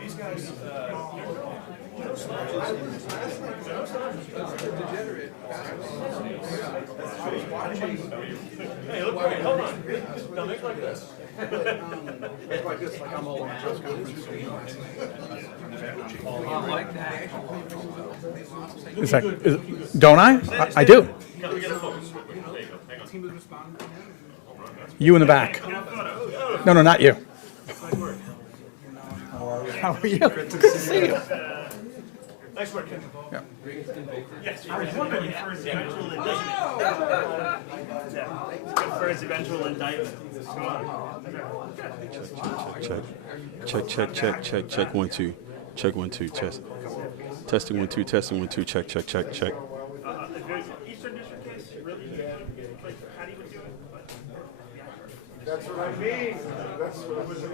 These guys, hey, look great. Hold on. Now make like this. Like this, like I'm holding a press conference. I like that. Is that, don't I do. You in the back. No, not you. How are you? Good to see you. Nice work, Ken. Yeah. Yes, I was wondering if first eventual indictment. First eventual indictment. Check 1 2. Check 1 2. Testing 1 2. Testing 1 2. Check. Eastern District case, really? Like Patty would do it? But, That's what I mean. That's what I was saying.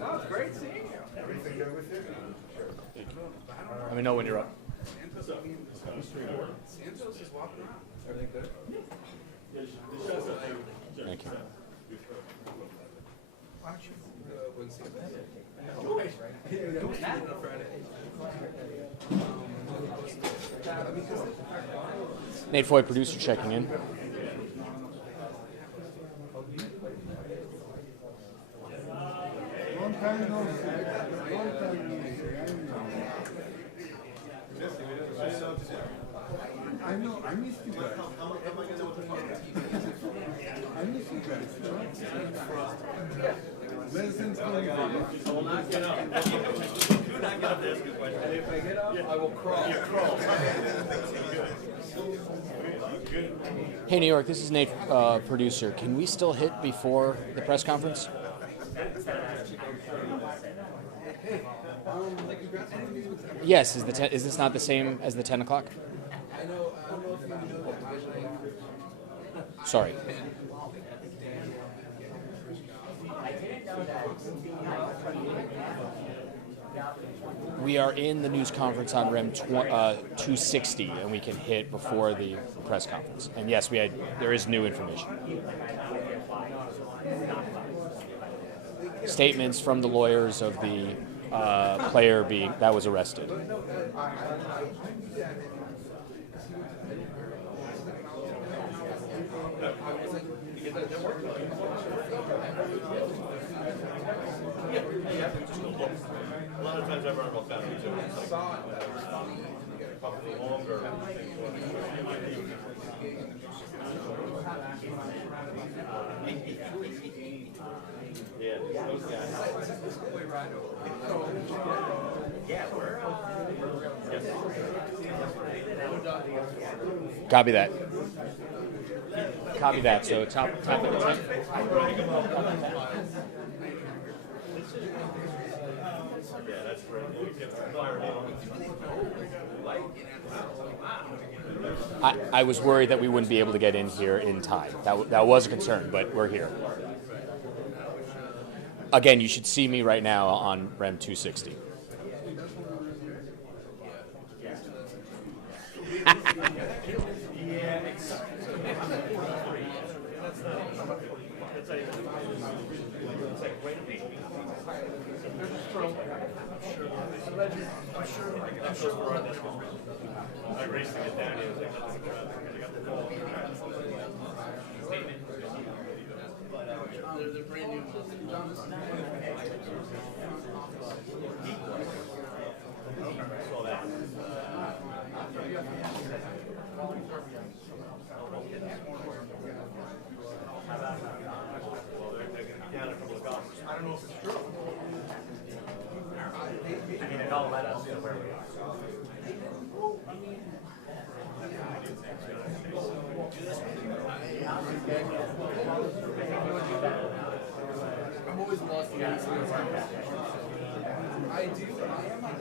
Yeah, it's great seeing you. Everything good with you? Let me know when you're up. Santos is walking around. Everything good? Thank you. Why don't you when Santos? Nate Foy, producer, checking in. Long time no see. Long time no see. I know. I missed you guys. I miss you guys. Medicine's going on. I will not get up. Do not get up to ask a question. And if I get up, I will crawl. You crawl. Hey, New York, this is Nate, producer. Can we still hit before the press conference? Yes. Is this not the same as the 10 o'clock? I know. I don't know if you know that. Sorry. We are in the news conference on REM 260, and we can hit before the press conference. And yes, there is new information. Statements from the lawyers of the player that was arrested. A lot of times I run about that too. It's like probably longer. Yeah, those guys. Copy that. Copy that. So top of the 10. Yeah, that's great. I was worried that we wouldn't be able to get in here in time. That was a concern, but we're here. Again, you should see me right now on REM 260. I raced to get down here. They're brand new. Saw that. I don't know if it's true. I mean, it all let us know where we are. I'm always lost in these things. I do. I am like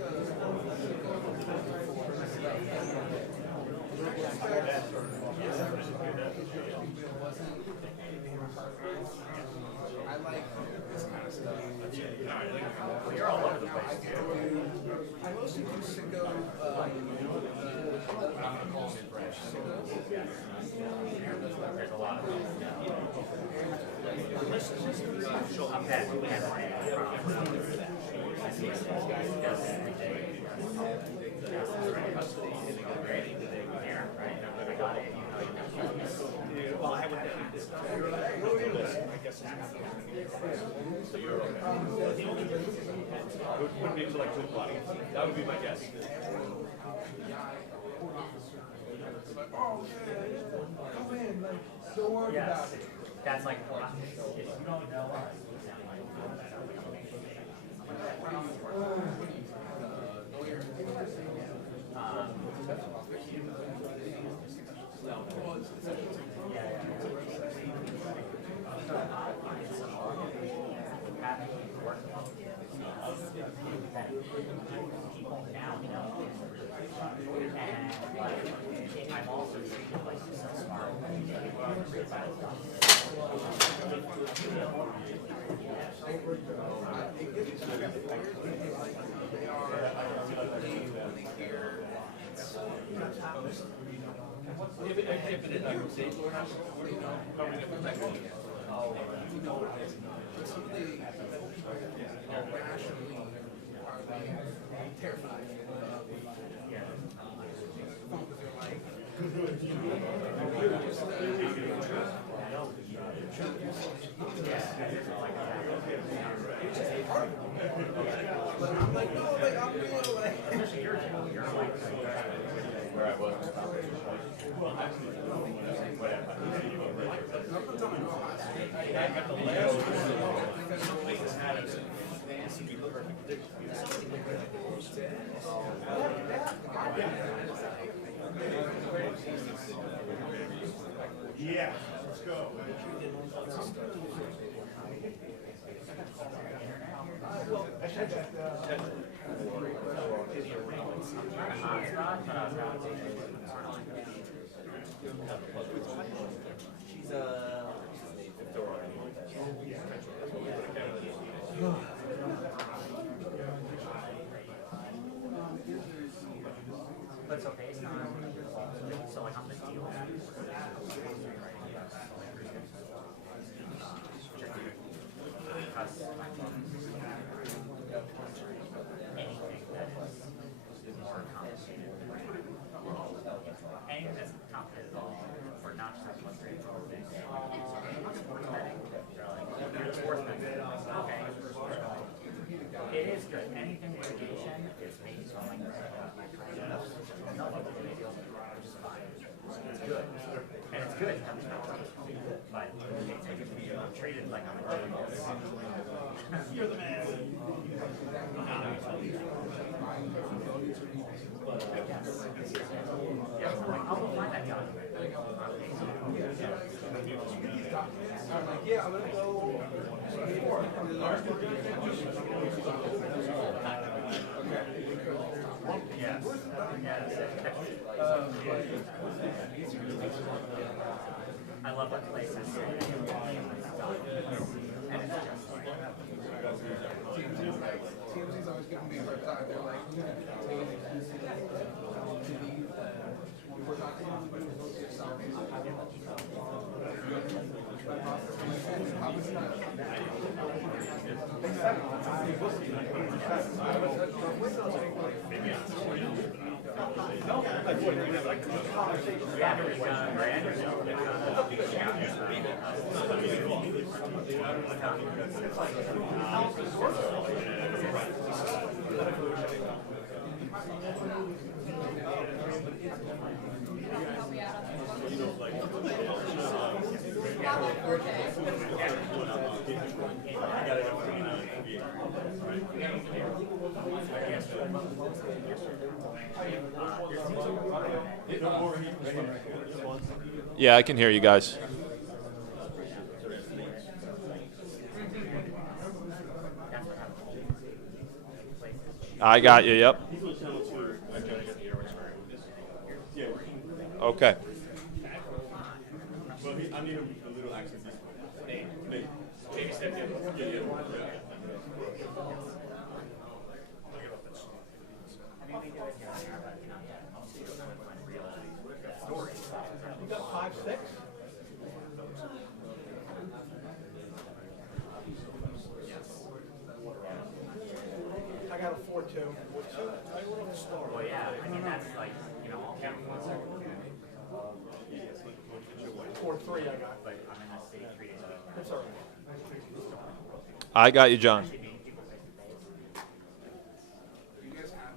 I like this kind of You're all over the place. I mostly do Cinco. There's a lot of them. I'm bad. I see these guys every day. Yeah, right. I got it. Well, I would this stuff. I guess so you're okay. It wouldn't be until like 2 o'clock. That would be my guess. Come in, like, don't worry about it. That's like, if you don't know us. I'm also treated like so smart. Terrified. But I'm like, no, like, I'm real, like. Where I was. Yeah, let's go. She's but it's okay, it's not. So like I'm the deal. Anything that is more complicated. Anything that's complicated at all, or not just like straightforward things. Sports betting, you're like, sports betting. Okay. It is good. Anything litigation is maybe something which is fine. It's good. And it's good. But I'm treated like I'm a you're the man. Yeah, I'm like, I'll find that guy. I'm like, yeah, I'm gonna go. Yes. I love that place. And it's just TMZ's always giving me a hard time. They're like, you have to take to leave. We're not going to do yourself. Yeah, I can hear you guys. I got you, yep. Okay. Well, I need a little access. Maybe step in. Yeah. or 3 I got. but I'm in the state 3 days a week. That's all right. I got you, John.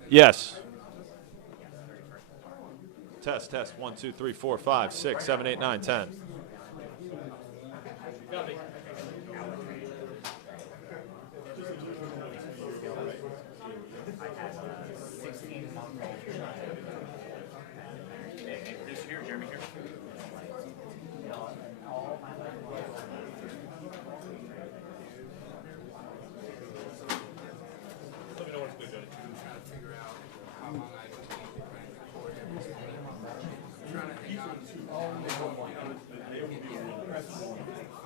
Yes. Test, test. 1, 2, 3, 4, 5, 6, 7, 8, 9, 10.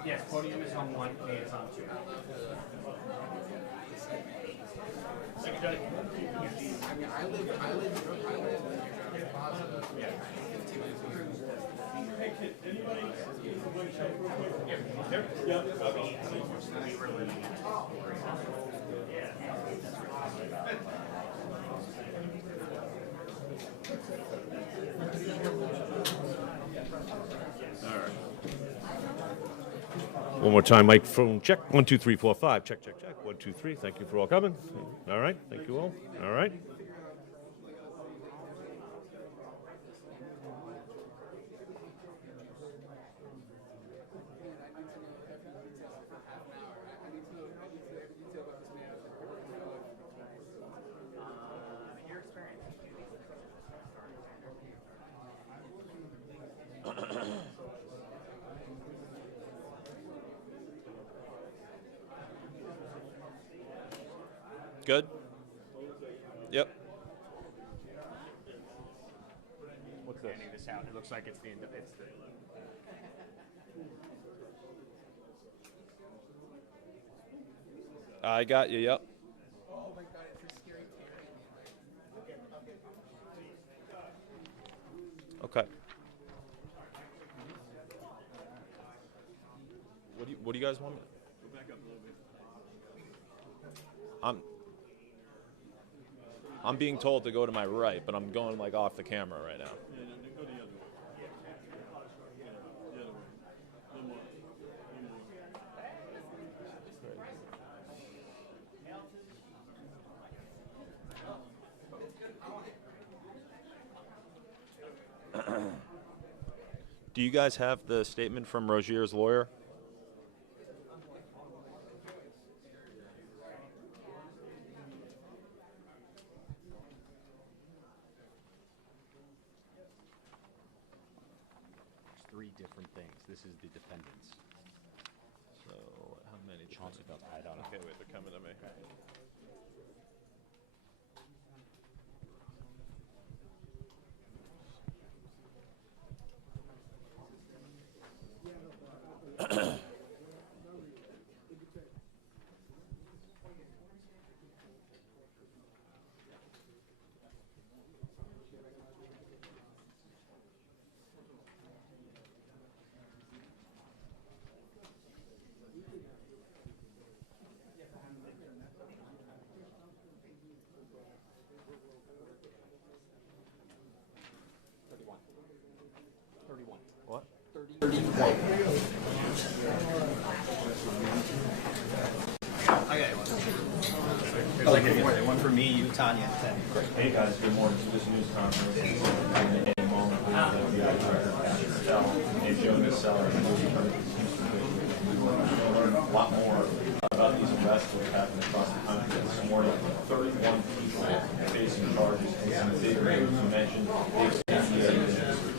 Yes, podium is on 1, me is on 2. One more time, microphone check. 1, 2, 3, 4, 5. Check, check, check. 1, 2, 3. Thank you for all coming. All right. Thank you all. All right. Your experience. Good? Yep. What's this? This out. It looks like it's the I got you, yep. Okay. What do you guys want me? Go back up a little bit. I'm being told to go to my right, but I'm going like off the camera right now. Do you guys have the statement from Rozier's lawyer? There's 3 different things. This is the defendants. So how many? Chauncey Billups, I don't know. Okay, wait, they're coming to me. What? One for me, you, Tanya, and Ted. Hey guys, good morning. So this news conference is in a moment with FBI Director Kash Patel and Joe Nocella. We want to learn a lot more about these arrests that have happened across the country. This morning, 31 people facing charges in some big names. You mentioned the ex-NBA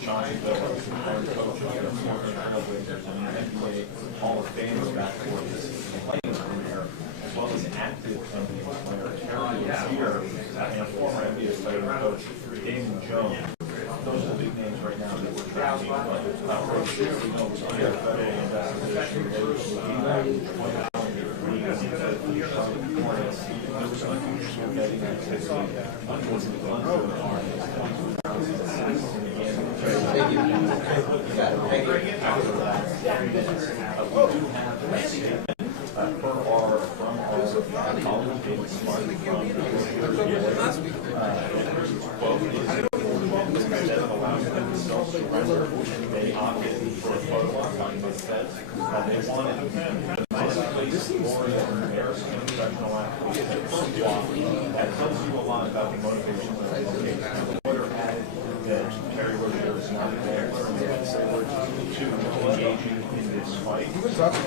Chauncey Billups, the current coach of the Portland Trailblazers, and an NBA Hall of Famer backcourt. This is his playing career, as well as active NBA player Terry Rozier, and former NBA player and coach Damon Jones. Those are the big names right now that we're tracking. But Rozier, we know, was under a federal investigation related to the Charlotte Hornets. There was unusual betting activity under the Army in 2006 and after that, we do have a statement from our colleague David Smart from quote is that allows them to self-surrender, and they opted for a photo op on the feds. They wanted to basically explore the American professional athletes that tells you a lot about the motivation of the case. The lawyer added that Terry Rozier is not there, to engaging in this fight. This is also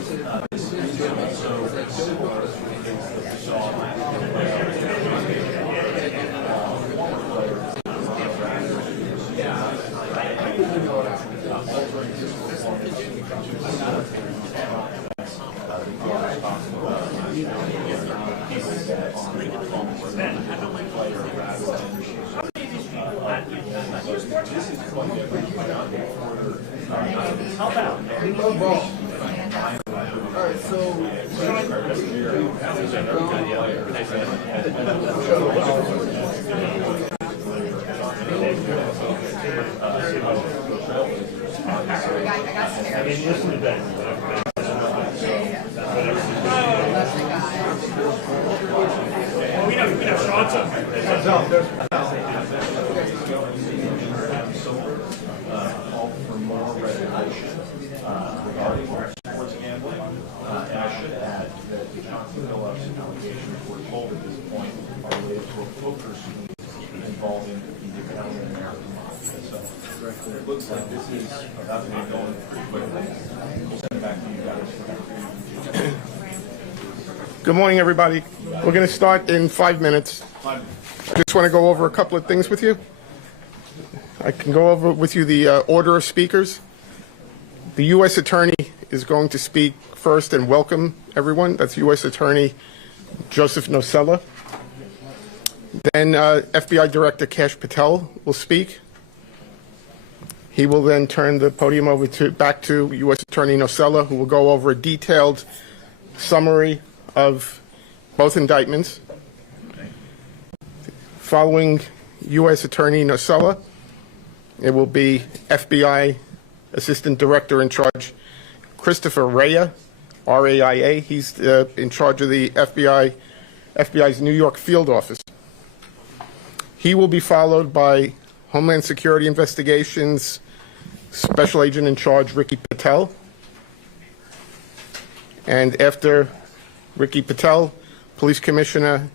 similar to the case that we saw for more regulation regarding sports gambling. And I should add that the Chauncey Billups allegations we're told at this point are related to a poker scheme involving the Italian American mafia. So it looks like this is about to be going pretty quickly. We'll send it back to you guys. Good morning, everybody. We're going to start in 5 minutes. I just want to go over a couple of things with you. I can go over with you the order of speakers. The U.S. Attorney is going to speak first and welcome everyone. That's U.S. Attorney Joseph Nocella. Then FBI Director Kash Patel will speak. He will then turn the podium over back to U.S. Attorney Nocella, who will go over a detailed summary of both indictments. Following U.S. Attorney Nocella, it will be FBI Assistant Director in Charge Christopher Raia, R-A-I-A. He's in charge of the FBI's New York field office. He will be followed by Homeland Security Investigations Special Agent in Charge Ricky Patel. And after Ricky Patel, Police Commissioner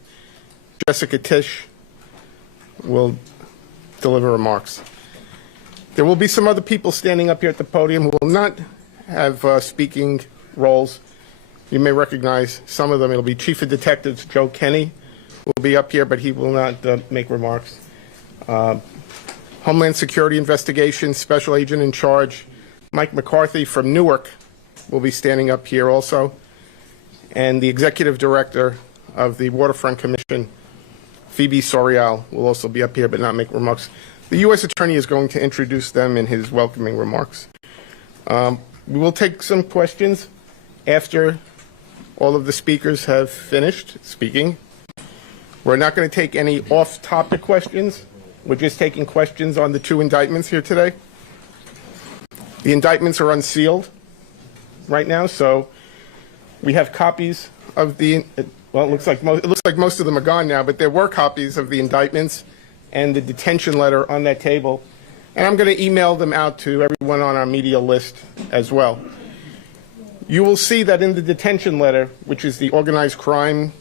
Jessica Tisch will deliver remarks. There will be some other people standing up here at the podium who will not have speaking roles. You may recognize some of them. It'll be Chief of Detectives Joe Kenny will be up here, but he will not make remarks. Homeland Security Investigations Special Agent in Charge Mike McCarthy from Newark will be standing up here also. And the Executive Director of the Waterfront Commission, Phoebe Sorial, will also be up here but not make remarks. The U.S. Attorney is going to introduce them in his welcoming remarks. We will take some questions after all of the speakers have finished speaking. We're not going to take any off-topic questions. We're just taking questions on the two indictments here today. The indictments are unsealed right now, so we have copies of the, well, it looks like most of them are gone now, but there were copies of the indictments and the detention letter on that table. And I'm going to email them out to everyone on our media list as well. You will see that in the detention letter, which is the organized crime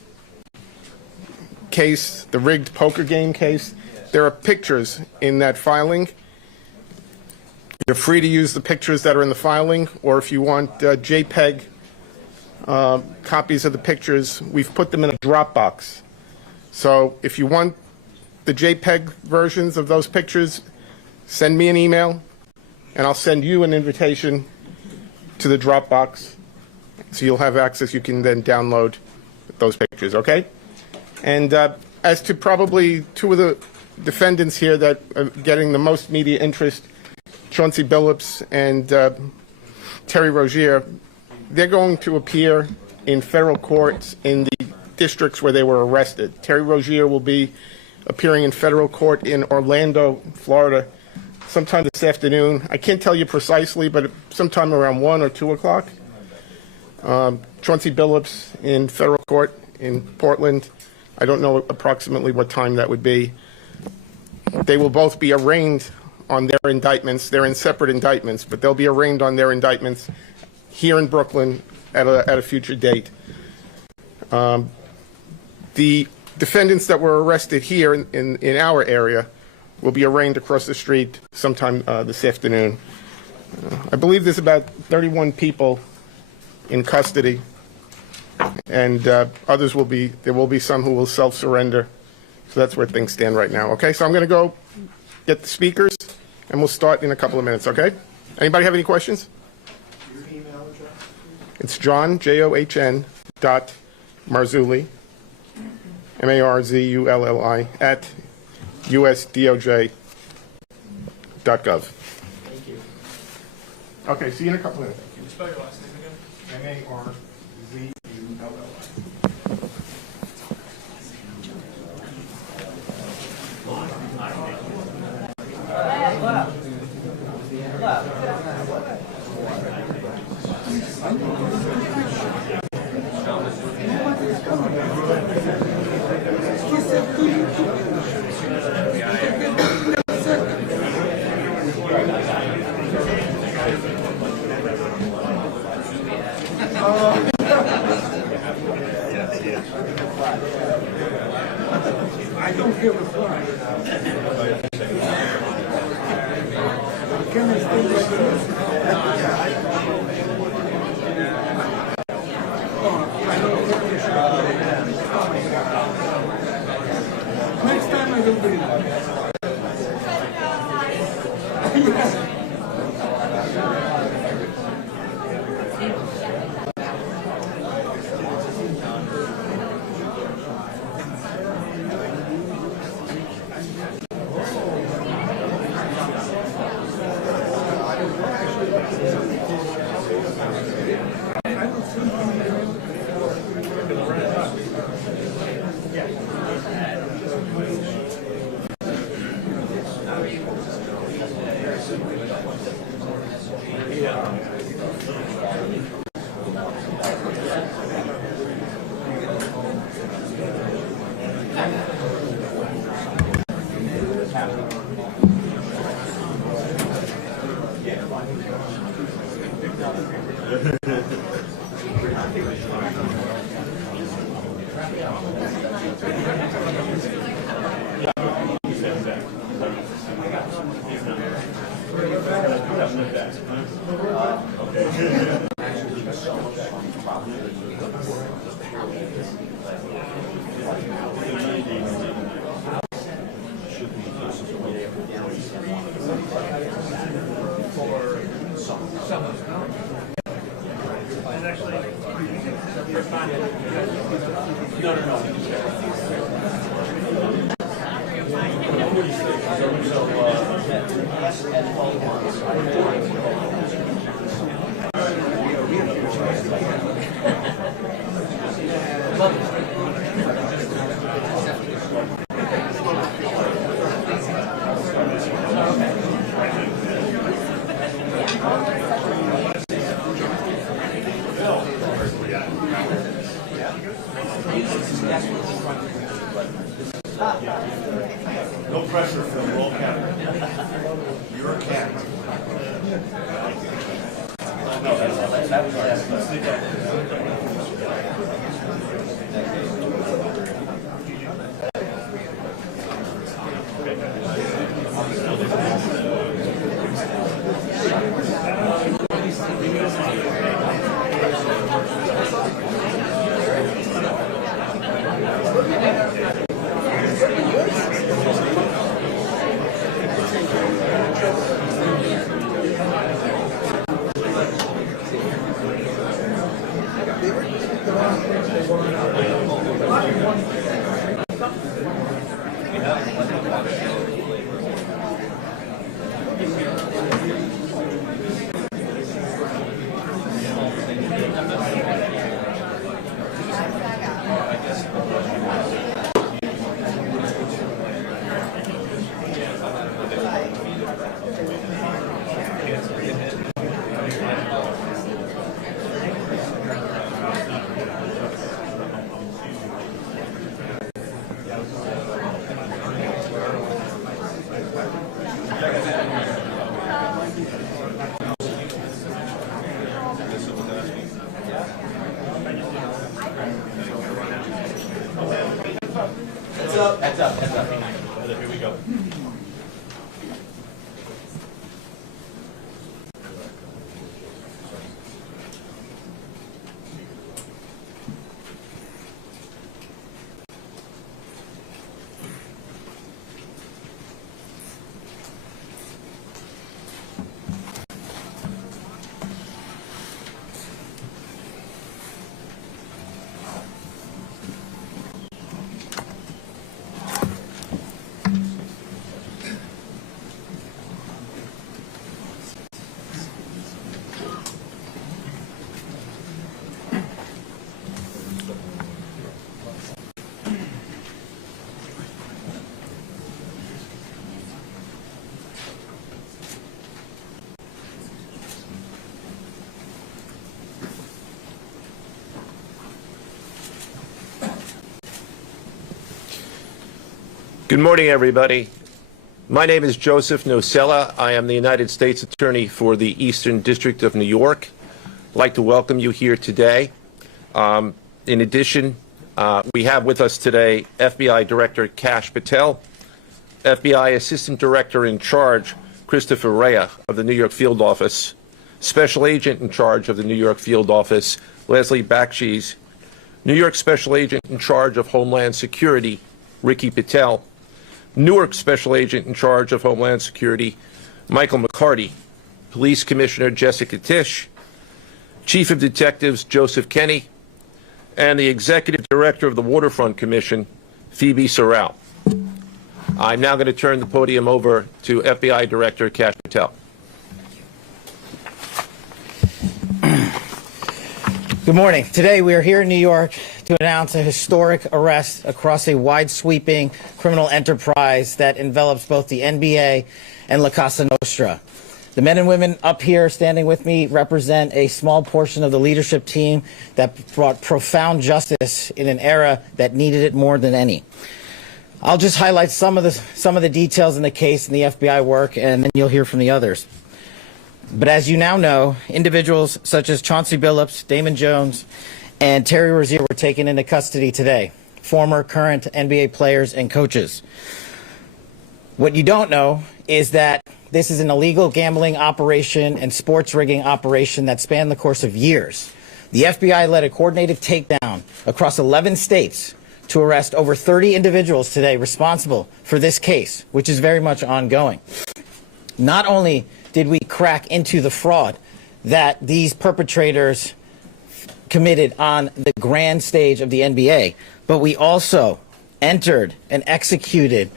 case, the rigged poker game case, there are pictures in that filing. You're free to use the pictures that are in the filing, or if you want JPEG copies of the pictures, we've put them in a Dropbox. So if you want the JPEG versions of those pictures, send me an email, and I'll send you an invitation to the Dropbox, so you'll have access. You can then download those pictures, okay? And as to probably two of the defendants here that are getting the most media interest, Chauncey Billups and Terry Rozier, they're going to appear in federal courts in the districts where they were arrested. Terry Rozier will be appearing in federal court in Orlando, Florida, sometime this afternoon. I can't tell you precisely, but sometime around 1 or 2 o'clock. Chauncey Billups in federal court in Portland. I don't know approximately what time that would be. They will both be arraigned on their indictments. They're in separate indictments, but they'll be arraigned on their indictments here in Brooklyn at a future date. The defendants that were arrested here in our area will be arraigned across the street sometime this afternoon. I believe there's about 31 people in custody, and there will be some who will self-surrender. So that's where things stand right now. Okay, so I'm going to go get the speakers, and we'll start in a couple of minutes. Okay? Anybody have any questions? Your email address? It's John, John, Marzulli, Marzulli, at usdoj.gov. Thank you. Okay, see you in a couple of minutes. Can you spell your last name again? Marzulli. I don't give a fly. Can I stay like this? Next time I will bring it. No pressure, Phil. We're all cat. You're a cat. No, that was last. Let's leave that. up, heads up, heads up. Here we go. Good morning, everybody. My name is Joseph Nocella. I am the United States Attorney for the Eastern District of New York. I'd like to welcome you here today. In addition, we have with us today FBI Director Kash Patel, FBI Assistant Director in Charge Christopher Raia of the New York Field Office, Special Agent in Charge of the New York Field Office Leslie Bakshi's, New York Special Agent in Charge of Homeland Security Ricky Patel, Newark Special Agent in Charge of Homeland Security Michael McCarty, Police Commissioner Jessica Tisch, Chief of Detectives Joseph Kenny, and the Executive Director of the Waterfront Commission, Phoebe Sorrell. I'm now going to turn the podium over to FBI Director Kash Patel. Good morning. Today we are here in New York to announce a historic arrest across a wide-sweeping criminal enterprise that envelops both the NBA and La Cosa Nostra. The men and women up here standing with me represent a small portion of the leadership team that brought profound justice in an era that needed it more than any. I'll just highlight some of the details in the case and the FBI work, and then you'll hear from the others. But as you now know, individuals such as Chauncey Billups, Damon Jones, and Terry Rozier were taken into custody today, former, current NBA players and coaches. What you don't know is that this is an illegal gambling operation and sports rigging operation that spanned the course of years. The FBI led a coordinated takedown across 11 states to arrest over 30 individuals today responsible for this case, which is very much ongoing. Not only did we crack into the fraud that these perpetrators committed on the grand stage of the NBA, but we also entered and executed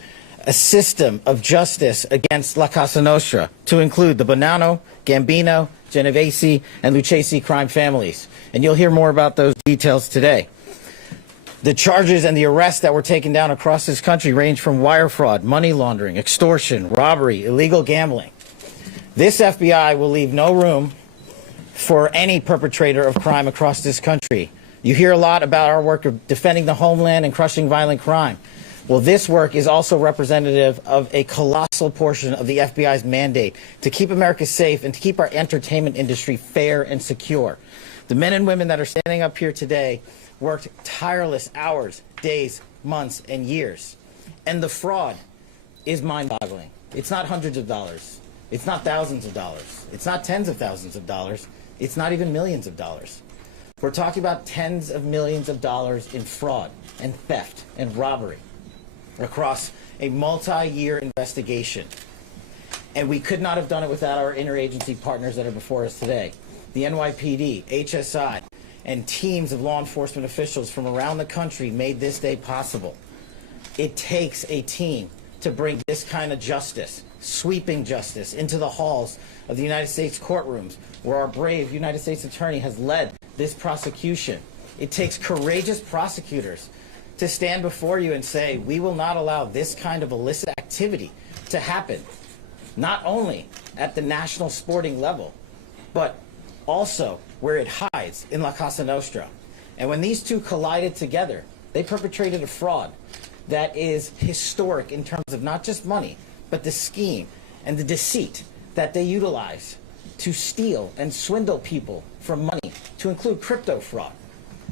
a system of justice against La Cosa Nostra to include the Bonanno, Gambino, Genovese, and Lucchese crime families. And you'll hear more about those details today. The charges and the arrests that were taken down across this country range from wire fraud, money laundering, extortion, robbery, illegal gambling. This FBI will leave no room for any perpetrator of crime across this country. You hear a lot about our work of defending the homeland and crushing violent crime. Well, this work is also representative of a colossal portion of the FBI's mandate to keep America safe and to keep our entertainment industry fair and secure. The men and women that are standing up here today worked tireless hours, days, months, and years. And the fraud is mind-boggling. It's not hundreds of dollars. It's not thousands of dollars. It's not tens of thousands of dollars. It's not even millions of dollars. We're talking about tens of millions of dollars in fraud and theft and robbery across a multi-year investigation. And we could not have done it without our interagency partners that are before us today. The NYPD, HSI, and teams of law enforcement officials from around the country made this day possible. It takes a team to bring this kind of justice, sweeping justice, into the halls of the United States courtrooms, where our brave United States Attorney has led this prosecution. It takes courageous prosecutors to stand before you and say, we will not allow this kind of illicit activity to happen, not only at the national sporting level, but also where it hides in La Cosa Nostra. And when these two collided together, they perpetrated a fraud that is historic in terms of not just money, but the scheme and the deceit that they utilize to steal and swindle people for money, to include crypto fraud.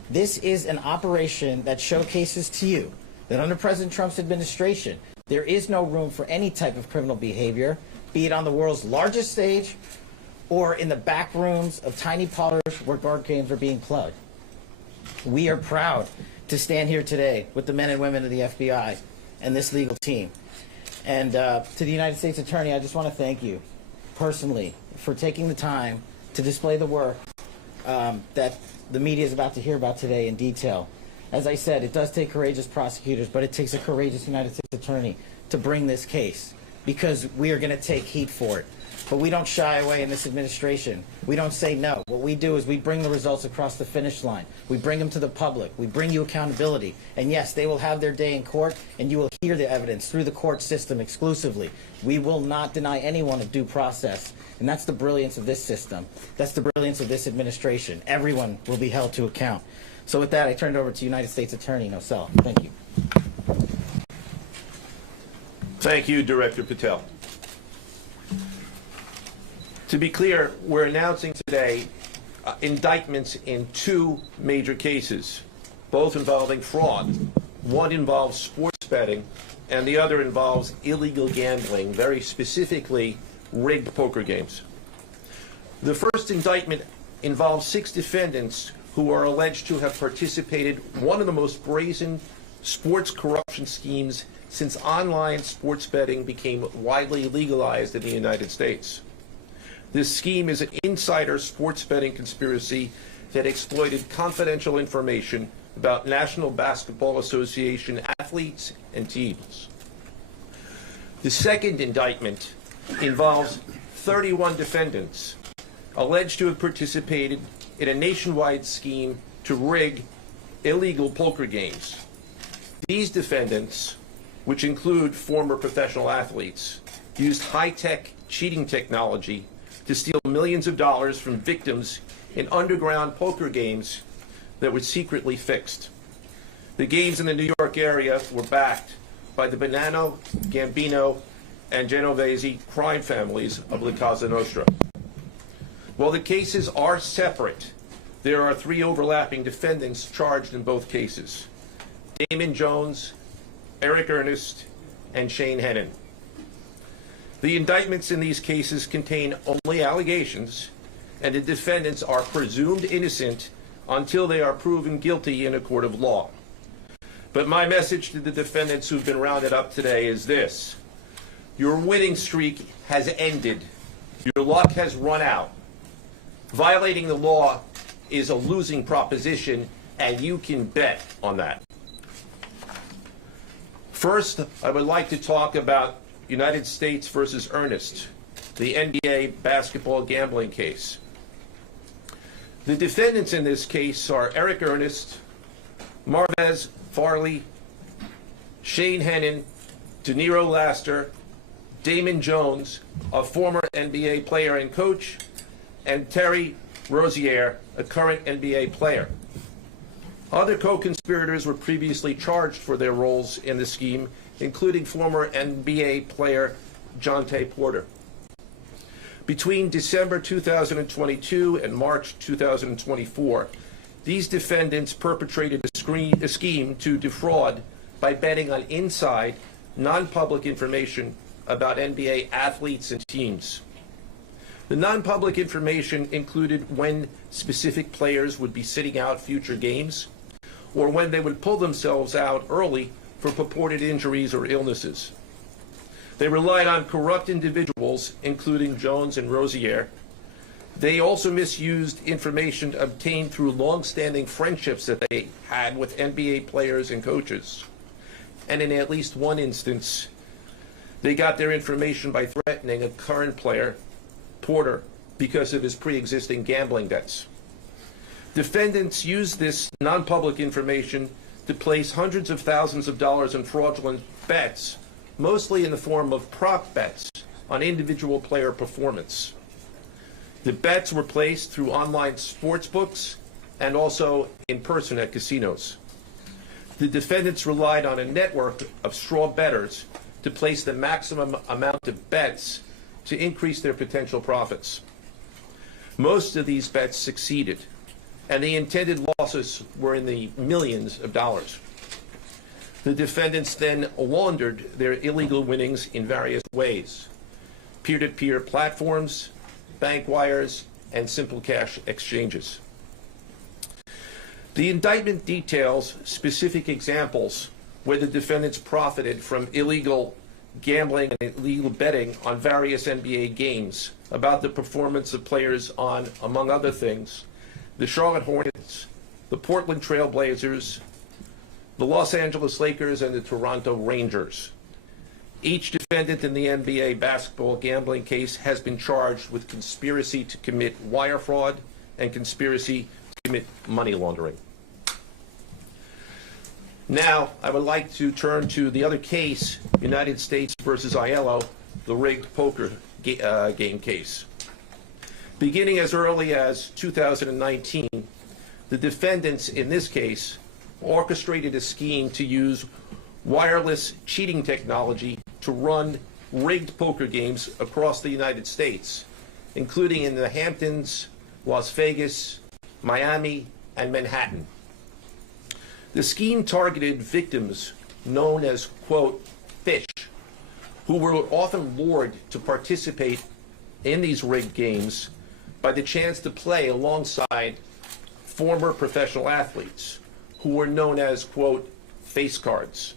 This is an operation that showcases to you that under President Trump's administration, there is no room for any type of criminal behavior, be it on the world's largest stage or in the back rooms of tiny parlors where board games are being played. We are proud to stand here today with the men and women of the FBI and this legal team. And to the United States Attorney, I just want to thank you personally for taking the time to display the work that the media is about to hear about today in detail. As I said, it does take courageous prosecutors, but it takes a courageous United States Attorney to bring this case, because we are going to take heat for it. But we don't shy away in this administration. We don't say no. What we do is we bring the results across the finish line. We bring them to the public. We bring you accountability. And yes, they will have their day in court, and you will hear the evidence through the court system exclusively. We will not deny anyone a due process. And that's the brilliance of this system. That's the brilliance of this administration. Everyone will be held to account. So with that, I turn it over to United States Attorney Nocella. Thank you. Thank you, Director Patel. To be clear, we're announcing today indictments in two major cases, both involving fraud. One involves sports betting, and the other involves illegal gambling, very specifically rigged poker games. The first indictment involves 6 defendants who are alleged to have participated in one of the most brazen sports corruption schemes since online sports betting became widely legalized in the United States. This scheme is an insider sports betting conspiracy that exploited confidential information about National Basketball Association athletes and teams. The second indictment involves 31 defendants alleged to have participated in a nationwide scheme to rig illegal poker games. These defendants, which include former professional athletes, used high-tech cheating technology to steal millions of dollars from victims in underground poker games that were secretly fixed. The games in the New York area were backed by the Bonanno, Gambino, and Genovese crime families of La Cosa Nostra. While the cases are separate, there are 3 overlapping defendants charged in both cases: Damon Jones, Eric Ernest, and Shane Hennon. The indictments in these cases contain only allegations, and the defendants are presumed innocent until they are proven guilty in a court of law. But my message to the defendants who've been rounded up today is this: your winning streak has ended. Your luck has run out. Violating the law is a losing proposition, and you can bet on that. First, I would like to talk about United States versus Ernest, the NBA basketball gambling case. The defendants in this case are Eric Ernest, Marvez Farley, Shane Hennon, De Niro Laster, Damon Jones, a former NBA player and coach, and Terry Rozier, a current NBA player. Other co-conspirators were previously charged for their roles in the scheme, including former NBA player Jonte Porter. Between December 2022 and March 2024, these defendants perpetrated a scheme to defraud by betting on inside, non-public information about NBA athletes and teams. The non-public information included when specific players would be sitting out future games, or when they would pull themselves out early for purported injuries or illnesses. They relied on corrupt individuals, including Jones and Rozier. They also misused information obtained through long-standing friendships that they had with NBA players and coaches. And in at least one instance, they got their information by threatening a current player, Porter, because of his pre-existing gambling debts. Defendants used this non-public information to place hundreds of thousands of dollars in fraudulent bets, mostly in the form of prop bets on individual player performance. The bets were placed through online sports books and also in person at casinos. The defendants relied on a network of straw bettors to place the maximum amount of bets to increase their potential profits. Most of these bets succeeded, and the intended losses were in the millions of dollars. The defendants then laundered their illegal winnings in various ways: peer-to-peer platforms, bank wires, and simple cash exchanges. The indictment details specific examples where the defendants profited from illegal gambling and illegal betting on various NBA games about the performance of players on, among other things, the Charlotte Hornets, the Portland Trail Blazers, the Los Angeles Lakers, and the Toronto Rangers. Each defendant in the NBA basketball gambling case has been charged with conspiracy to commit wire fraud and conspiracy to commit money laundering. Now, I would like to turn to the other case, United States versus Aiello, the rigged poker game case. Beginning as early as 2019, the defendants in this case orchestrated a scheme to use wireless cheating technology to run rigged poker games across the United States, including in the Hamptons, Las Vegas, Miami, and Manhattan. The scheme targeted victims known as, quote, fish, who were often lured to participate in these rigged games by the chance to play alongside former professional athletes who were known as, quote, face cards.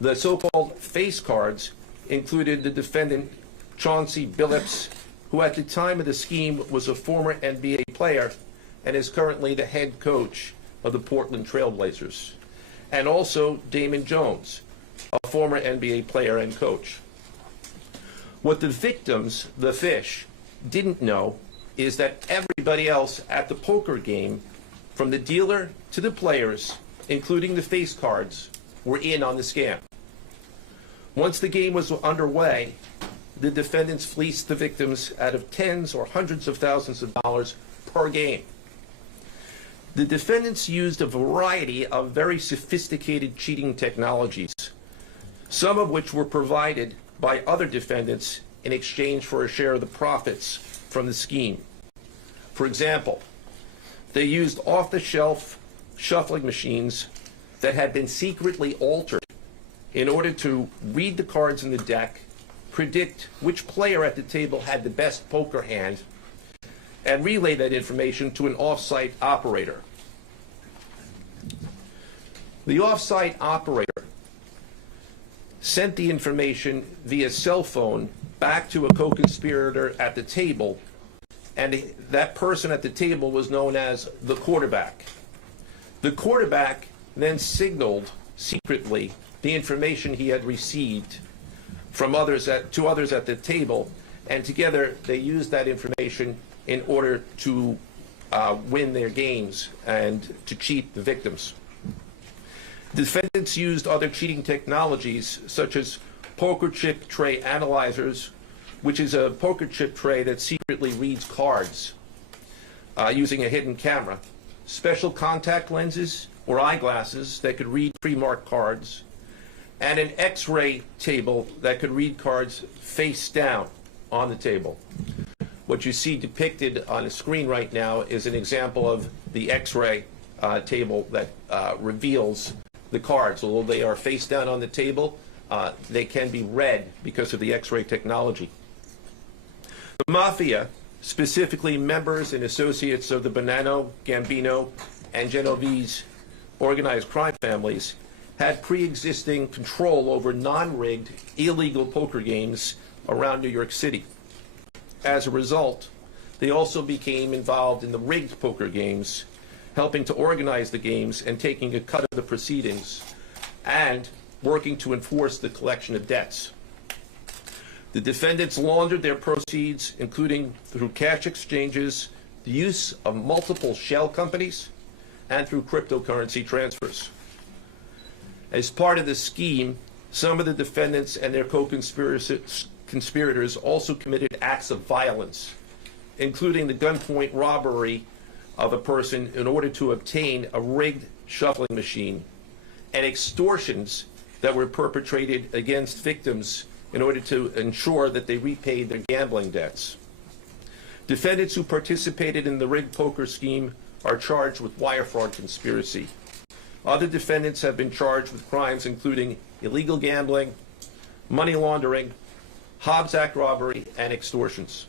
The so-called face cards included the defendant Chauncey Billups, who at the time of the scheme was a former NBA player and is currently the head coach of the Portland Trail Blazers, and also Damon Jones, a former NBA player and coach. What the victims, the fish, didn't know is that everybody else at the poker game, from the dealer to the players, including the face cards, were in on the scam. Once the game was underway, the defendants fleeced the victims out of tens or hundreds of thousands of dollars per game. The defendants used a variety of very sophisticated cheating technologies, some of which were provided by other defendants in exchange for a share of the profits from the scheme. For example, they used off-the-shelf shuffling machines that had been secretly altered in order to read the cards in the deck, predict which player at the table had the best poker hand, and relay that information to an off-site operator. The off-site operator sent the information via cell phone back to a co-conspirator at the table, and that person at the table was known as the quarterback. The quarterback then signaled secretly the information he had received from others to others at the table, and together they used that information in order to win their games and to cheat the victims. Defendants used other cheating technologies such as poker chip tray analyzers, which is a poker chip tray that secretly reads cards using a hidden camera, special contact lenses or eyeglasses that could read pre-marked cards, and an X-ray table that could read cards face down on the table. What you see depicted on the screen right now is an example of the X-ray table that reveals the cards. Although they are face down on the table, they can be read because of the X-ray technology. The Mafia, specifically members and associates of the Bonanno, Gambino, and Genovese organized crime families, had pre-existing control over non-rigged, illegal poker games around New York City. As a result, they also became involved in the rigged poker games, helping to organize the games and taking a cut of the proceedings, and working to enforce the collection of debts. The defendants laundered their proceeds, including through cash exchanges, the use of multiple shell companies, and through cryptocurrency transfers. As part of the scheme, some of the defendants and their co-conspirators also committed acts of violence, including the gunpoint robbery of a person in order to obtain a rigged shuffling machine, and extortions that were perpetrated against victims in order to ensure that they repaid their gambling debts. Defendants who participated in the rigged poker scheme are charged with wire fraud conspiracy, Other defendants have been charged with crimes including illegal gambling, money laundering, Hobbs Act robbery, and extortions.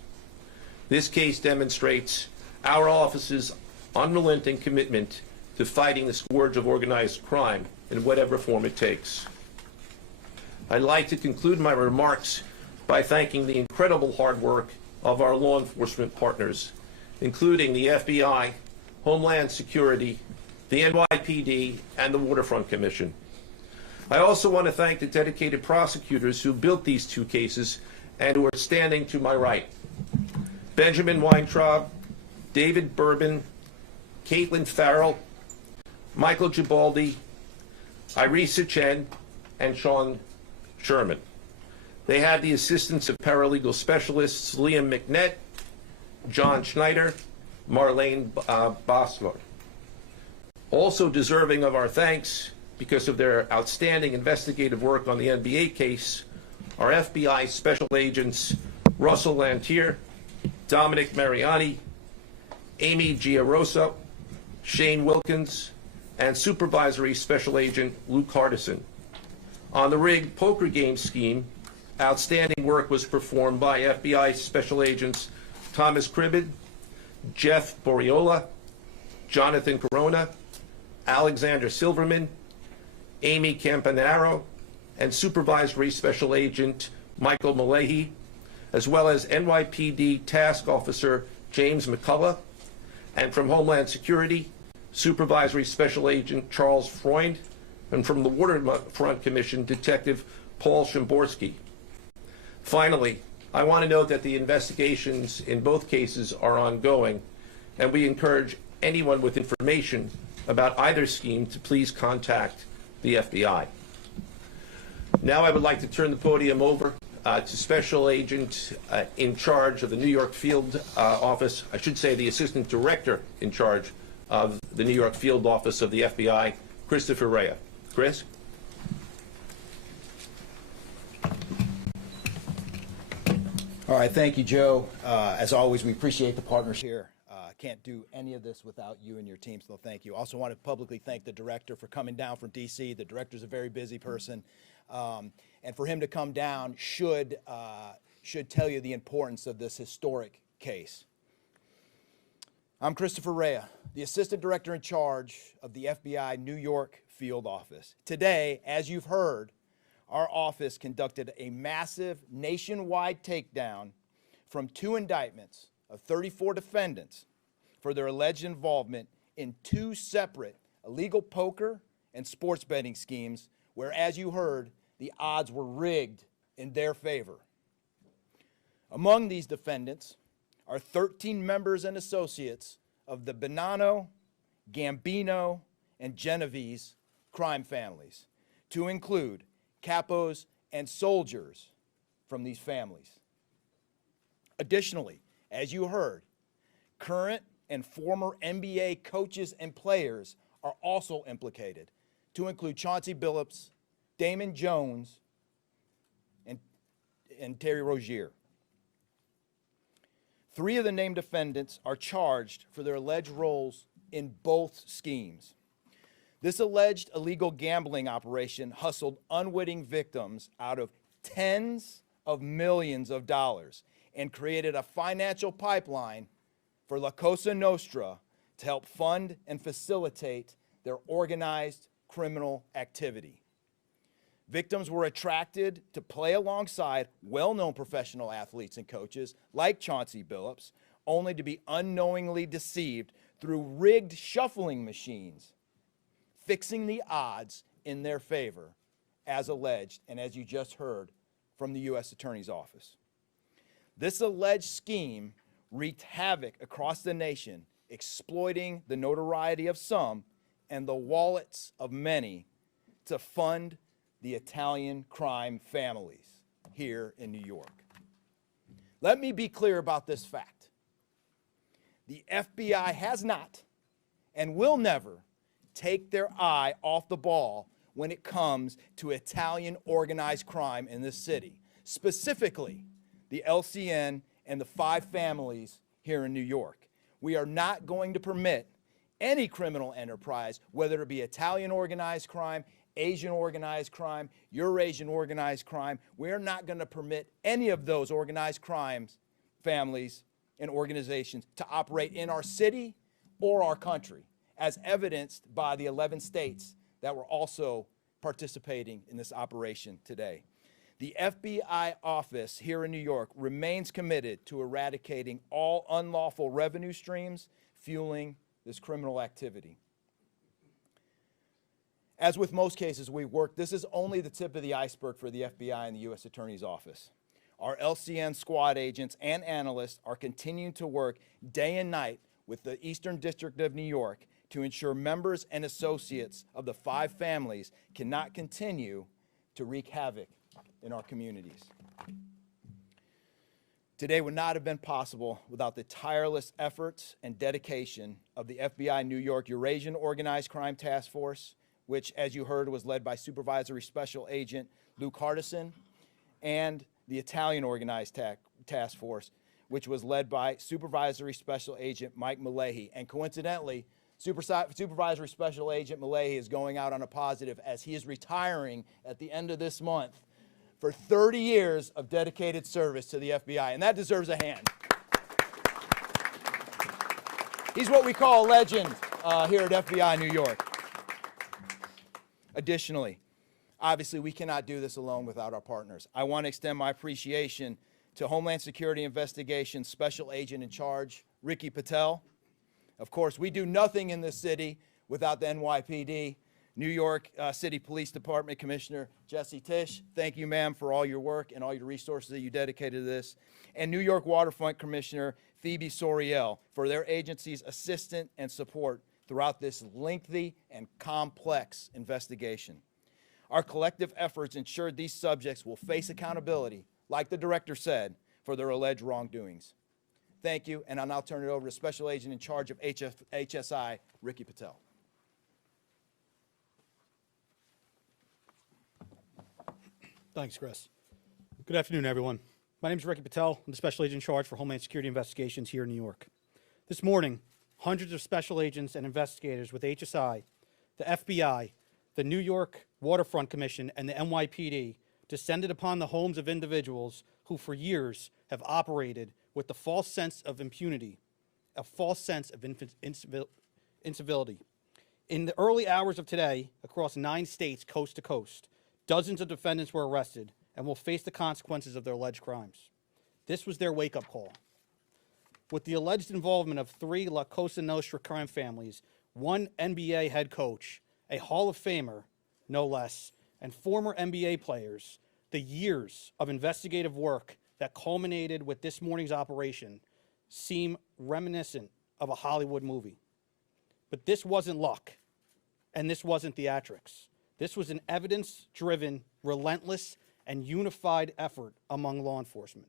This case demonstrates our office's unrelenting commitment to fighting the scourge of organized crime in whatever form it takes. I'd like to conclude my remarks by thanking the incredible hard work of our law enforcement partners, including the FBI, Homeland Security, the NYPD, and the Waterfront Commission. I also want to thank the dedicated prosecutors who built these two cases and who are standing to my right. Benjamin Weintraub, David Bourbon, Caitlin Farrell, Michael Gibaldi, Irisa Chen, and Sean Sherman. They had the assistance of paralegal specialists Liam McNett, John Schneider, Marlene Bosler. Also deserving of our thanks because of their outstanding investigative work on the NBA case are FBI Special Agents Russell Lantier, Dominic Mariani, Amy Giarosa, Shane Wilkins, and Supervisory Special Agent Luke Hardison. On the rigged poker game scheme, outstanding work was performed by FBI Special Agents Thomas Cribbin, Jeff Boriola, Jonathan Corona, Alexander Silverman, Amy Campanaro, and Supervisory Special Agent Michael Malahi, as well as NYPD Task Officer James McCullough, and from Homeland Security, Supervisory Special Agent Charles Freund, and from the Waterfront Commission, Detective Paul Shimborski. Finally, I want to note that the investigations in both cases are ongoing, and we encourage anyone with information about either scheme to please contact the FBI. Now I would like to turn the podium over to Special Agent in charge of the New York Field Office, I should say the Assistant Director in charge of the New York Field Office of the FBI, Christopher Raia. Chris? All right, thank you, Joe. As always, we appreciate the partners here. Can't do any of this without you and your team, so thank you. Also want to publicly thank the director for coming down from D.C. The director's a very busy person, and for him to come down should tell you the importance of this historic case. I'm Christopher Raia, the Assistant Director in charge of the FBI New York Field Office. Today, as you've heard, our office conducted a massive nationwide takedown from 2 indictments of 34 defendants for their alleged involvement in 2 separate illegal poker and sports betting schemes where, as you heard, the odds were rigged in their favor. Among these defendants are 13 members and associates of the Bonanno, Gambino, and Genovese crime families, to include capos and soldiers from these families. Additionally, as you heard, current and former NBA coaches and players are also implicated, to include Chauncey Billups, Damon Jones, and Terry Rozier. 3 of the named defendants are charged for their alleged roles in both schemes. This alleged illegal gambling operation hustled unwitting victims out of tens of millions of dollars and created a financial pipeline for La Cosa Nostra to help fund and facilitate their organized criminal activity. Victims were attracted to play alongside well-known professional athletes and coaches like Chauncey Billups, only to be unknowingly deceived through rigged shuffling machines, fixing the odds in their favor, as alleged and as you just heard from the U.S. Attorney's Office. This alleged scheme wreaked havoc across the nation, exploiting the notoriety of some and the wallets of many to fund the Italian crime families here in New York. Let me be clear about this fact. The FBI has not and will never take their eye off the ball when it comes to Italian organized crime in this city, specifically the LCN and the 5 families here in New York. We are not going to permit any criminal enterprise, whether it be Italian organized crime, Asian organized crime, Eurasian organized crime. We're not going to permit any of those organized crimes, families, and organizations to operate in our city or our country, as evidenced by the 11 states that were also participating in this operation today. The FBI office here in New York remains committed to eradicating all unlawful revenue streams fueling this criminal activity. As with most cases we work, this is only the tip of the iceberg for the FBI and the U.S. Attorney's Office. Our LCN squad agents and analysts are continuing to work day and night with the Eastern District of New York to ensure members and associates of the 5 families cannot continue to wreak havoc in our communities. Today would not have been possible without the tireless efforts and dedication of the FBI New York Eurasian Organized Crime Task Force, which, as you heard, was led by Supervisory Special Agent Luke Hardison, and the Italian Organized Task Force, which was led by Supervisory Special Agent Mike Malahi. And coincidentally, Supervisory Special Agent Malahi is going out on a positive as he is retiring at the end of this month for 30 years of dedicated service to the FBI, and that deserves a hand. He's what we call a legend here at FBI New York. Additionally, obviously we cannot do this alone without our partners. I want to extend my appreciation to Homeland Security Investigations Special Agent in Charge, Ricky Patel. Of course, we do nothing in this city without the NYPD. New York City Police Department Commissioner Jesse Tisch, thank you, ma'am, for all your work and all your resources that you dedicated to this. And New York Waterfront Commissioner Phoebe Soriel for their agency's assistance and support throughout this lengthy and complex investigation. Our collective efforts ensured these subjects will face accountability, like the director said, for their alleged wrongdoings. Thank you, and I'll now turn it over to Special Agent in charge of HSI, Ricky Patel. Thanks, Chris. Good afternoon, everyone. My name is Ricky Patel. I'm the Special Agent in charge for Homeland Security Investigations here in New York. This morning, hundreds of special agents and investigators with HSI, the FBI, the New York Waterfront Commission, and the NYPD descended upon the homes of individuals who for years have operated with the false sense of impunity, a false sense of incivility. In the early hours of today, across 9 states coast to coast, dozens of defendants were arrested and will face the consequences of their alleged crimes. This was their wake-up call. With the alleged involvement of 3 La Cosa Nostra crime families, 1 NBA head coach, a Hall of Famer, no less, and former NBA players, the years of investigative work that culminated with this morning's operation seem reminiscent of a Hollywood movie. But this wasn't luck, and this wasn't theatrics. This was an evidence-driven, relentless, and unified effort among law enforcement.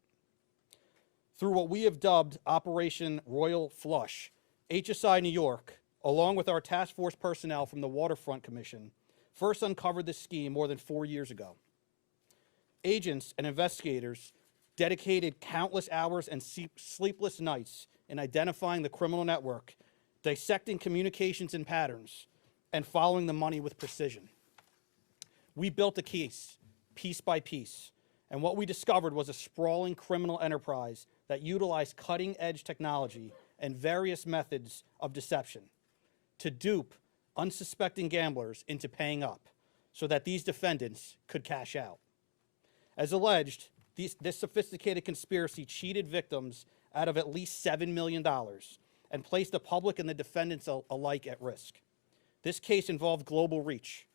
Through what we have dubbed Operation Royal Flush, HSI New York, along with our task force personnel from the Waterfront Commission, first uncovered this scheme more than 4 years ago. Agents and investigators dedicated countless hours and sleepless nights in identifying the criminal network, dissecting communications and patterns, and following the money with precision. We built a case, piece by piece, and what we discovered was a sprawling criminal enterprise that utilized cutting-edge technology and various methods of deception to dupe unsuspecting gamblers into paying up so that these defendants could cash out. As alleged, this sophisticated conspiracy cheated victims out of at least $7 million and placed the public and the defendants alike at risk. This case involved global reach,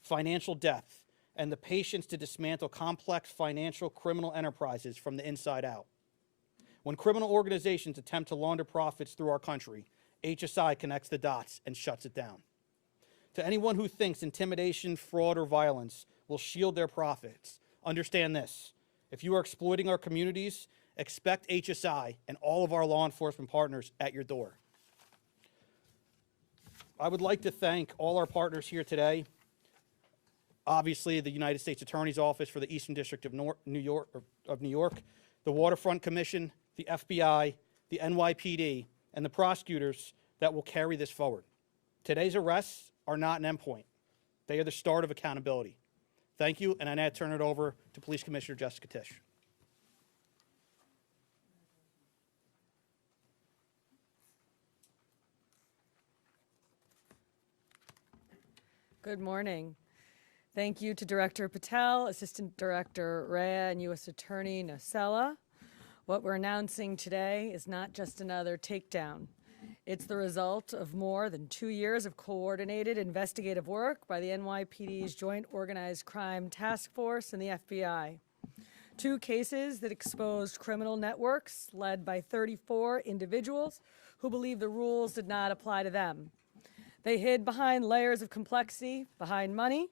financial depth, and the patience to dismantle complex financial criminal enterprises from the inside out. When criminal organizations attempt to launder profits through our country, HSI connects the dots and shuts it down. To anyone who thinks intimidation, fraud, or violence will shield their profits, understand this. If you are exploiting our communities, expect HSI and all of our law enforcement partners at your door. I would like to thank all our partners here today. Obviously, the United States Attorney's Office for the Eastern District of New York, the Waterfront Commission, the FBI, the NYPD, and the prosecutors that will carry this forward. Today's arrests are not an endpoint. They are the start of accountability. Thank you, and I now turn it over to Police Commissioner Jessica Tisch. Good morning. Thank you to Director Patel, Assistant Director Raia, and U.S. Attorney Nocella. What we're announcing today is not just another takedown. It's the result of more than 2 years of coordinated investigative work by the NYPD's Joint Organized Crime Task Force and the FBI. 2 cases that exposed criminal networks led by 34 individuals who believed the rules did not apply to them. They hid behind layers of complexity, behind money,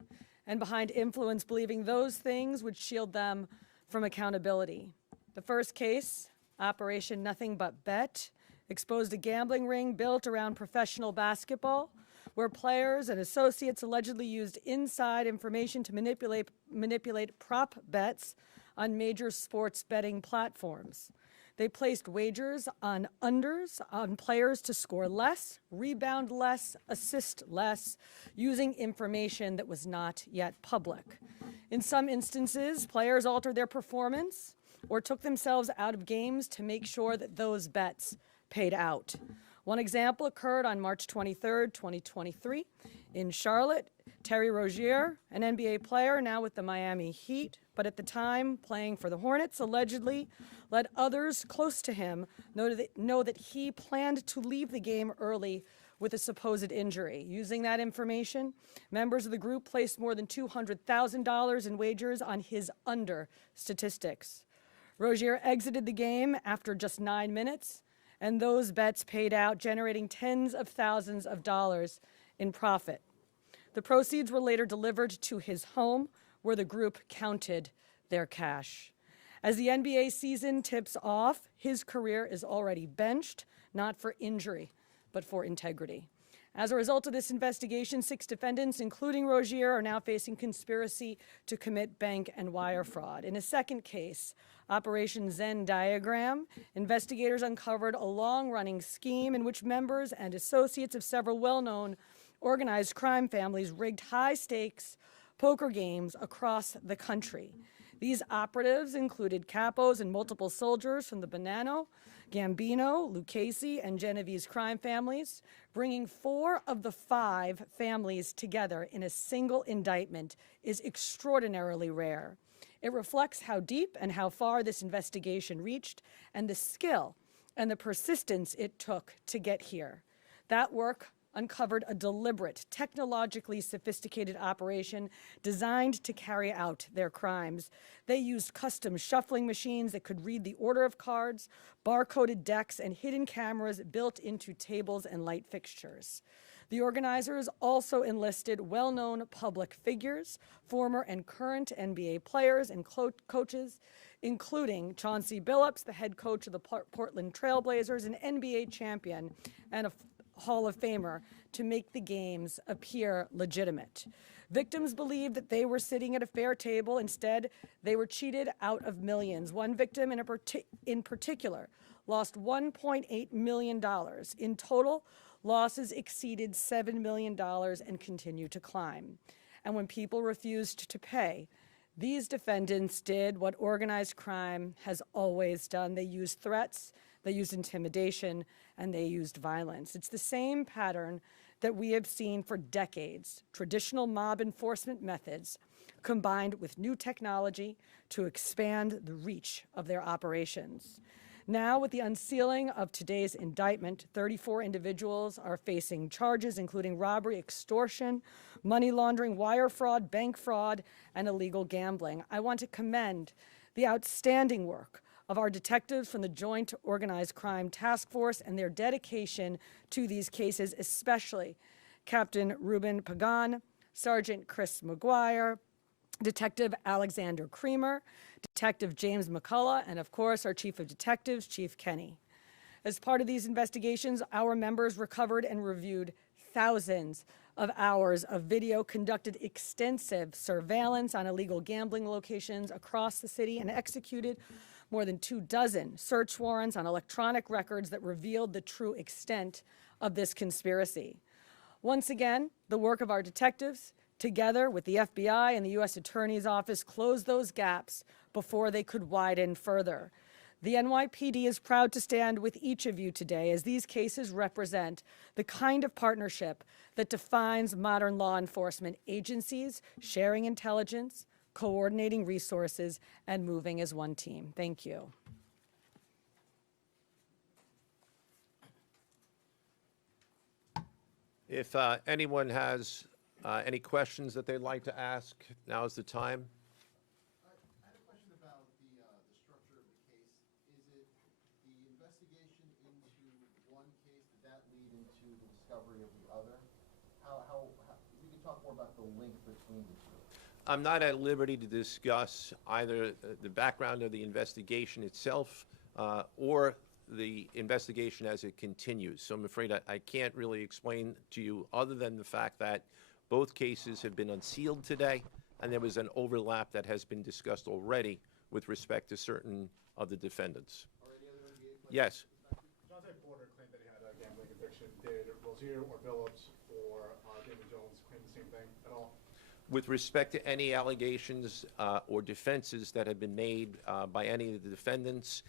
and behind influence, believing those things would shield them from accountability. The first case, Operation Nothing But Bet, exposed a gambling ring built around professional basketball, where players and associates allegedly used inside information to manipulate prop bets on major sports betting platforms. They placed wagers on unders on players to score less, rebound less, assist less, using information that was not yet public. In some instances, players altered their performance or took themselves out of games to make sure that those bets paid out. One example occurred on March 23rd, 2023 in Charlotte. Terry Rozier, an NBA player now with the Miami Heat, but at the time playing for the Hornets, allegedly let others close to him know that he planned to leave the game early with a supposed injury. Using that information, members of the group placed more than $200,000 in wagers on his under statistics. Rozier exited the game after just 9 minutes, and those bets paid out, generating tens of thousands of dollars in profit. The proceeds were later delivered to his home, where the group counted their cash. As the NBA season tips off, his career is already benched, not for injury, but for integrity. As a result of this investigation, 6 defendants, including Rozier, are now facing conspiracy to commit bank and wire fraud. In a second case, Operation Zen Diagram, investigators uncovered a long-running scheme in which members and associates of several well-known organized crime families rigged high-stakes poker games across the country. These operatives included capos and multiple soldiers from the Bonanno, Gambino, Lucchese, and Genovese crime families. Bringing 4 of the 5 families together in a single indictment is extraordinarily rare. It reflects how deep and how far this investigation reached, and the skill and the persistence it took to get here. That work uncovered a deliberate, technologically sophisticated operation designed to carry out their crimes. They used custom shuffling machines that could read the order of cards, barcoded decks, and hidden cameras built into tables and light fixtures. The organizers also enlisted well-known public figures, former and current NBA players and coaches, including Chauncey Billups, the head coach of the Portland Trail Blazers, an NBA champion, and a Hall of Famer, to make the games appear legitimate. Victims believed that they were sitting at a fair table. Instead, they were cheated out of millions. One victim in particular lost $1.8 million. In total, losses exceeded $7 million and continue to climb. And when people refused to pay, these defendants did what organized crime has always done. They used threats, they used intimidation, and they used violence. It's the same pattern that we have seen for decades: traditional mob enforcement methods combined with new technology to expand the reach of their operations. Now, with the unsealing of today's indictment, 34 individuals are facing charges including robbery, extortion, money laundering, wire fraud, bank fraud, and illegal gambling. I want to commend the outstanding work of our detectives from the Joint Organized Crime Task Force and their dedication to these cases, especially Captain Ruben Pagan, Sergeant Chris McGuire, Detective Alexander Creamer, Detective James McCullough, and of course our Chief of Detectives, Chief Kenny. As part of these investigations, our members recovered and reviewed thousands of hours of video, conducted extensive surveillance on illegal gambling locations across the city, and executed more than 24 search warrants on electronic records that revealed the true extent of this conspiracy. Once again, the work of our detectives, together with the FBI and the U.S. Attorney's Office, closed those gaps before they could widen further. The NYPD is proud to stand with each of you today, as these cases represent the kind of partnership that defines modern law enforcement agencies, sharing intelligence, coordinating resources, and moving as one team. Thank you. If anyone has any questions that they'd like to ask, now is the time. I had a question about the structure of the case. Is it the investigation into one case, did that lead into the discovery of the other? If you could talk more about the link between the two. I'm not at liberty to discuss either the background of the investigation itself or the investigation as it continues. So I'm afraid I can't really explain to you other than the fact that both cases have been unsealed today, and there was an overlap that has been discussed already with respect to certain of the defendants. Yes. Chauncey claimed that he had a gambling addiction. Did Rozier or Billups or David Jones claim the same thing at all? With respect to any allegations or defenses that have been made by any of the defendants,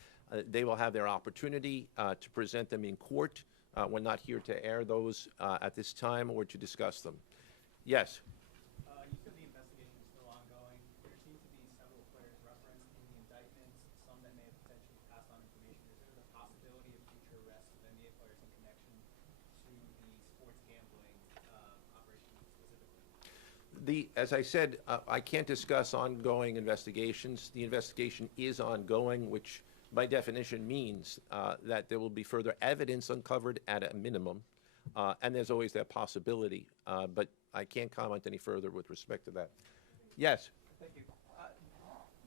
they will have their opportunity to present them in court. We're not here to air those at this time or to discuss them. Yes? You said the investigation is still ongoing. There seem to be several players referenced in the indictments, some that may have potentially passed on information. Is there the possibility of future arrests of NBA players in connection to the sports gambling operation specifically? As I said, I can't discuss ongoing investigations. The investigation is ongoing, which by definition means that there will be further evidence uncovered at a minimum, and there's always that possibility, but I can't comment any further with respect to that. Yes? Thank you.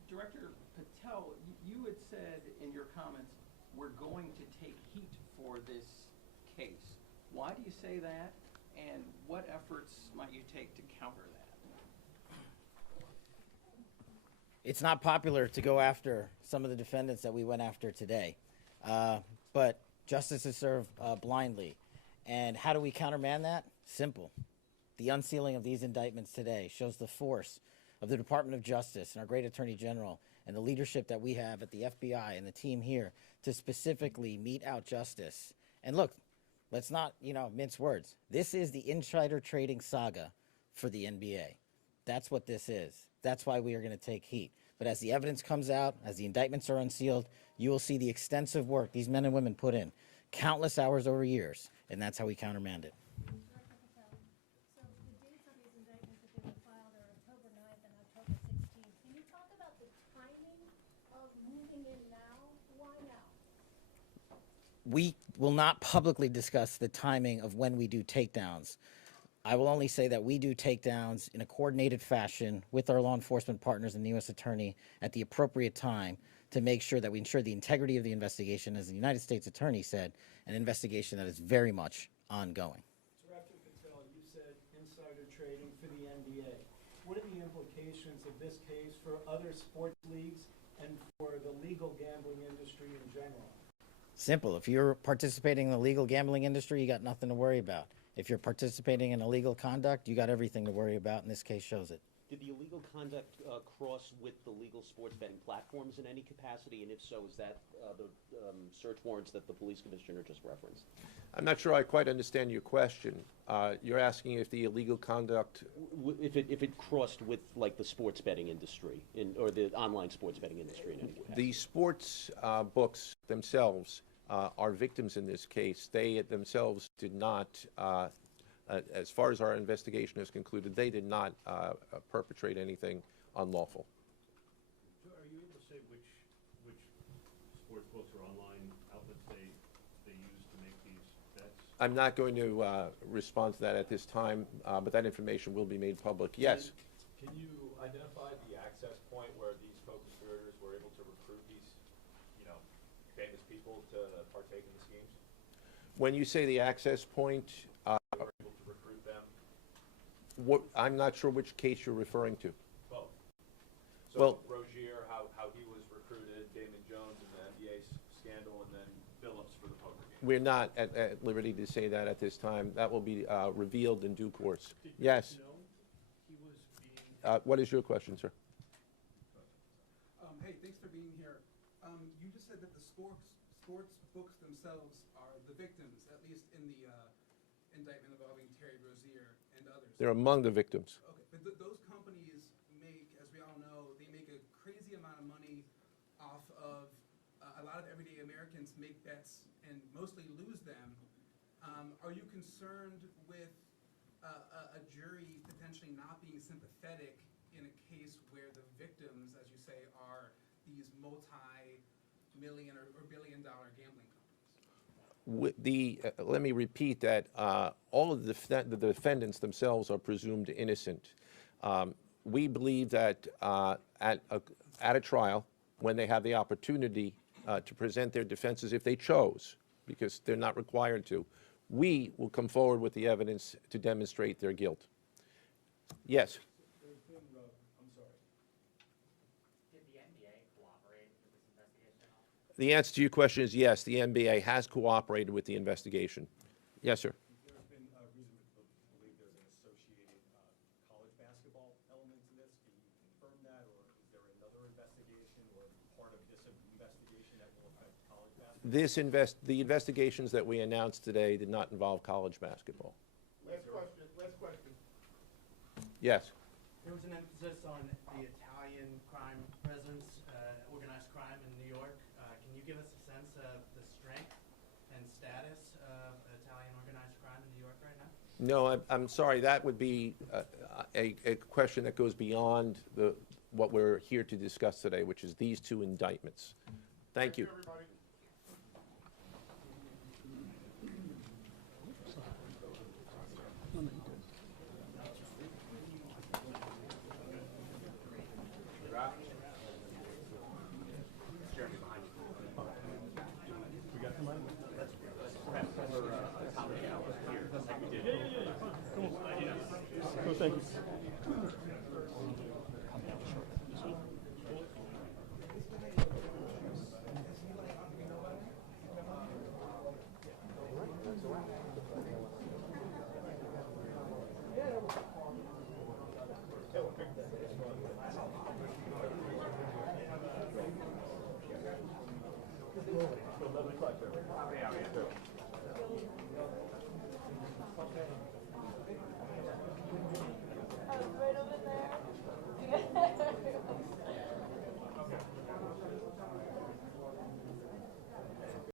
Director Patel, you had said in your comments, we're going to take heat for this case. Why do you say that, and what efforts might you take to counter that? It's not popular to go after some of the defendants that we went after today, but justice is served blindly. And how do we countermand that? Simple. The unsealing of these indictments today shows the force of the Department of Justice and our great Attorney General and the leadership that we have at the FBI and the team here to specifically mete out justice. And look, let's not, mince words. This is the insider trading saga for the NBA. That's what this is. That's why we are going to take heat. But as the evidence comes out, as the indictments are unsealed, you will see the extensive work these men and women put in, countless hours over years, and that's how we countermand it. We will not publicly discuss the timing of when we do takedowns. I will only say that we do takedowns in a coordinated fashion with our law enforcement partners and the U.S. Attorney at the appropriate time to make sure that we ensure the integrity of the investigation, as the United States Attorney said, an investigation that is very much ongoing. Director Patel, you said insider trading for the NBA. What are the implications of this case for other sports leagues and for the legal gambling industry in general? Simple. If you're participating in the legal gambling industry, you got nothing to worry about. If you're participating in illegal conduct, you got everything to worry about, and this case shows it. Did the illegal conduct cross with the legal sports betting platforms in any capacity? And if so, is that the search warrants that the police commissioner just referenced? I'm not sure I quite understand your question. You're asking if the illegal conduct... If it crossed with, like, the sports betting industry, or the online sports betting industry in any capacity? The sports books themselves are victims in this case. They themselves did not, as far as our investigation has concluded, they did not perpetrate anything unlawful. Are you able to say which sports books or online outlets they use to make these bets? I'm not going to respond to that at this time, but that information will be made public. Yes? Can you identify the access point where these co-conspirators were able to recruit these, famous people to partake in the schemes? When you say the access point, They were able to recruit them? I'm not sure which case you're referring to. Both. So Well, Rozier, how he was recruited, Damon Jones in the NBA scandal, and then Billups for the poker game. We're not at liberty to say that at this time. That will be revealed in due course. Yes. What is your question, sir? Hey, thanks for being here. You just said that the sports books themselves are the victims, at least in the indictment involving Terry Rozier and others. They're among the victims. Okay, but those companies make, as we all know, they make a crazy amount of money off of a lot of everyday Americans make bets and mostly lose them. Are you concerned with a jury potentially not being sympathetic in a case where the victims, as you say, are these multi-million or billion-dollar gambling companies? Let me repeat that all of the defendants themselves are presumed innocent. We believe that at a trial, when they have the opportunity to present their defenses, if they chose, because they're not required to, we will come forward with the evidence to demonstrate their guilt. Yes. I'm sorry. Did the NBA cooperate with this investigation at all? The answer to your question is yes, the NBA has cooperated with the investigation. Yes, sir. There's been reason to believe there's an associated college basketball element to this. Can you confirm that, or is there another investigation or part of this investigation that will affect college basketball? The investigations that we announced today did not involve college basketball. Last question, last question. Yes. There was an emphasis on the Italian crime presence, organized crime in New York. Can you give us a sense of the strength and status of Italian organized crime in New York right now? No, I'm sorry. That would be a question that goes beyond what we're here to discuss today, which is these two indictments. Thank you. Everybody. Thank you.